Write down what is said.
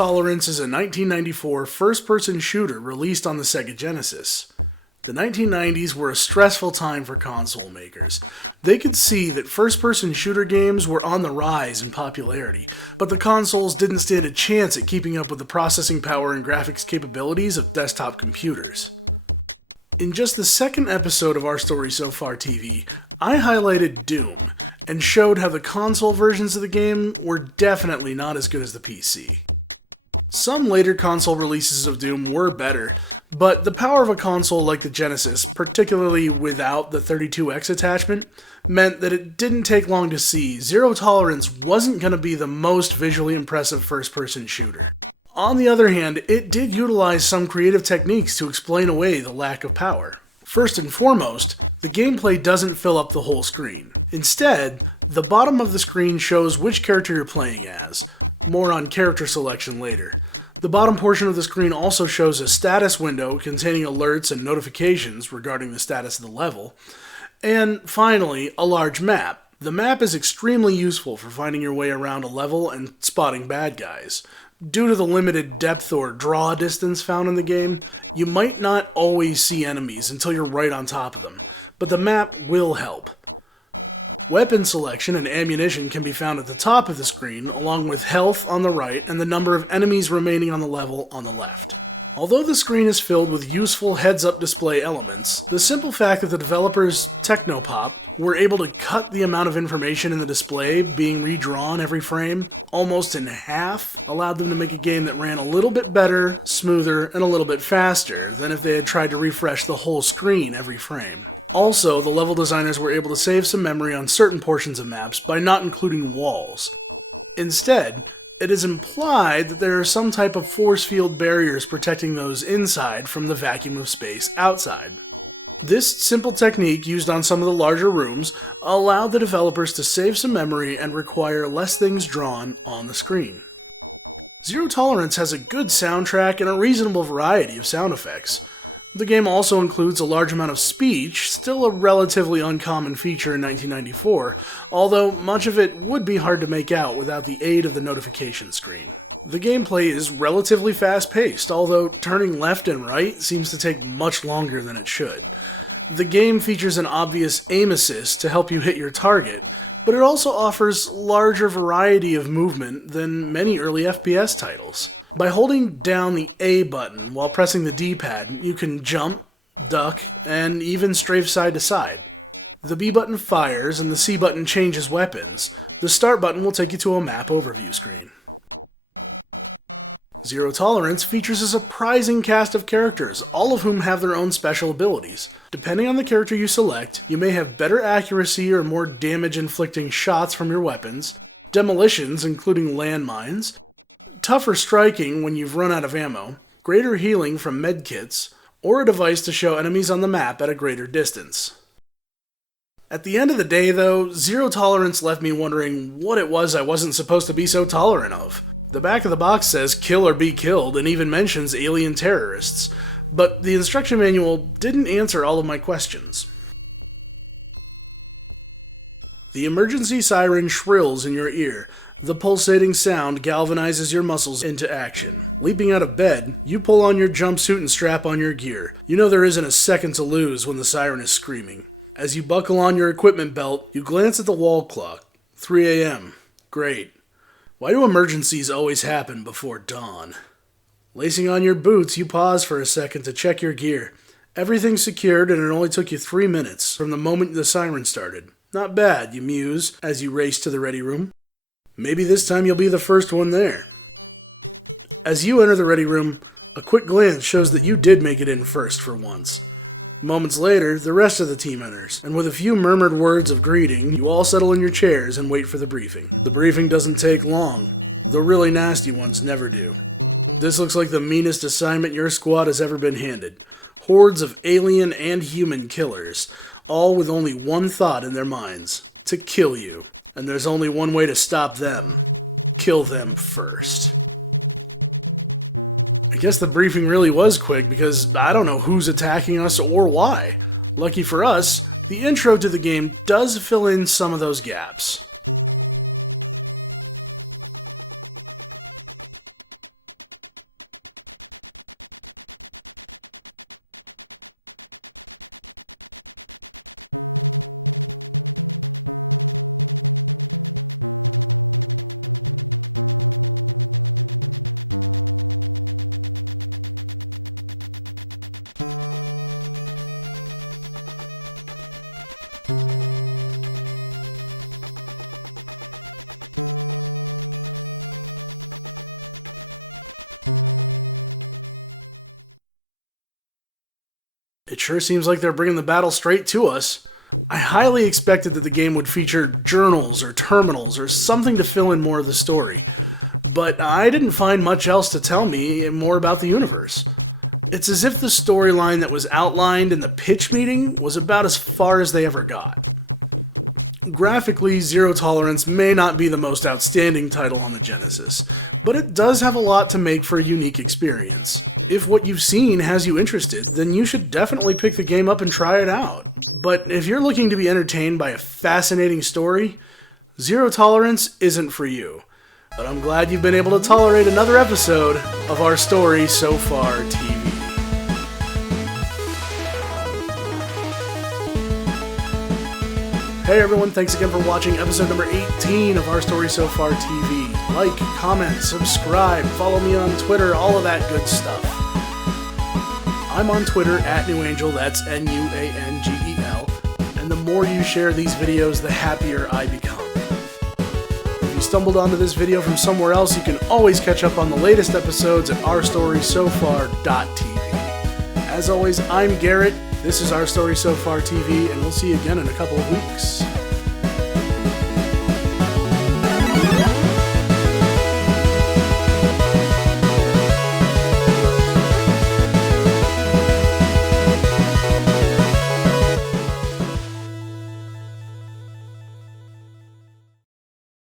Tolerance is a 1994 first-person shooter released on the Sega Genesis. The 1990s were a stressful time for console makers. They could see that first-person shooter games were on the rise in popularity, but the consoles didn't stand a chance at keeping up with the processing power and graphics capabilities of desktop computers. In just the second episode of Our Story So Far TV, I highlighted Doom, and showed how the console versions of the game were definitely not as good as the PC. Some later console releases of Doom were better, but the power of a console like the Genesis, particularly without the 32X attachment, meant that it didn't take long to see Zero Tolerance wasn't going to be the most visually impressive first-person shooter. On the other hand, it did utilize some creative techniques to explain away the lack of power. First and foremost, the gameplay doesn't fill up the whole screen. Instead, the bottom of the screen shows which character you're playing as. More on character selection later. The bottom portion of the screen also shows a status window containing alerts and notifications regarding the status of the level. And finally, a large map. The map is extremely useful for finding your way around a level and spotting bad guys. Due to the limited depth or draw distance found in the game, you might not always see enemies until you're right on top of them, but the map will help. Weapon selection and ammunition can be found at the top of the screen, along with health on the right and the number of enemies remaining on the level on the left. Although the screen is filled with useful heads-up display elements, the simple fact that the developers, Technopop, were able to cut the amount of information in the display being redrawn every frame almost in half allowed them to make a game that ran a little bit better, smoother, and a little bit faster than if they had tried to refresh the whole screen every frame. Also, the level designers were able to save some memory on certain portions of maps by not including walls. Instead, it is implied that there are some type of force field barriers protecting those inside from the vacuum of space outside. This simple technique used on some of the larger rooms allowed the developers to save some memory and require less things drawn on the screen. Zero Tolerance has a good soundtrack and a reasonable variety of sound effects. The game also includes a large amount of speech, still a relatively uncommon feature in 1994, although much of it would be hard to make out without the aid of the notification screen. The gameplay is relatively fast-paced, although turning left and right seems to take much longer than it should. The game features an obvious aim assist to help you hit your target, but it also offers larger variety of movement than many early FPS titles. By holding down the A button while pressing the D-pad, you can jump, duck, and even strafe side to side. The B button fires and the C button changes weapons. The start button will take you to a map overview screen. Zero Tolerance features a surprising cast of characters, all of whom have their own special abilities. Depending on the character you select, you may have better accuracy or more damage-inflicting shots from your weapons, demolitions including landmines, tougher striking when you've run out of ammo, greater healing from medkits, or a device to show enemies on the map at a greater distance. At the end of the day, though, Zero Tolerance left me wondering what it was I wasn't supposed to be so tolerant of. The back of the box says kill or be killed and even mentions alien terrorists, but the instruction manual didn't answer all of my questions. The emergency siren shrills in your ear. The pulsating sound galvanizes your muscles into action. Leaping out of bed, you pull on your jumpsuit and strap on your gear. You know there isn't a second to lose when the siren is screaming. As you buckle on your equipment belt, you glance at the wall clock. 3 a.m. Great. Why do emergencies always happen before dawn? Lacing on your boots, you pause for a second to check your gear. Everything's secured and it only took you 3 minutes from the moment the siren started. Not bad, you muse as you race to the ready room. Maybe this time you'll be the first one there. As you enter the ready room, a quick glance shows that you did make it in first for once. Moments later, the rest of the team enters, and with a few murmured words of greeting, you all settle in your chairs and wait for the briefing. The briefing doesn't take long. The really nasty ones never do. This looks like the meanest assignment your squad has ever been handed. Hordes of alien and human killers, all with only one thought in their minds: to kill you. And there's only one way to stop them: kill them first. I guess the briefing really was quick because I don't know who's attacking us or why. Lucky for us, the intro to the game does fill in some of those gaps. It sure seems like they're bringing the battle straight to us. I highly expected that the game would feature journals or terminals or something to fill in more of the story, but I didn't find much else to tell me more about the universe. It's as if the storyline that was outlined in the pitch meeting was about as far as they ever got. Graphically, Zero Tolerance may not be the most outstanding title on the Genesis, but it does have a lot to make for a unique experience. If what you've seen has you interested, then you should definitely pick the game up and try it out. But if you're looking to be entertained by a fascinating story, Zero Tolerance isn't for you. But I'm glad you've been able to tolerate another episode of Our Story So Far TV. Hey everyone, thanks again for watching episode number 18 of Our Story So Far TV. Like, comment, subscribe, follow me on Twitter, all of that good stuff. I'm on Twitter at NewAngel, that's Nuangel, and the more you share these videos, the happier I become. If you stumbled onto this video from somewhere else, you can always catch up on the latest episodes at ourstorysofar.tv. As always, I'm Garrett. This is Our Story So Far TV, and we'll see you again in a couple of weeks.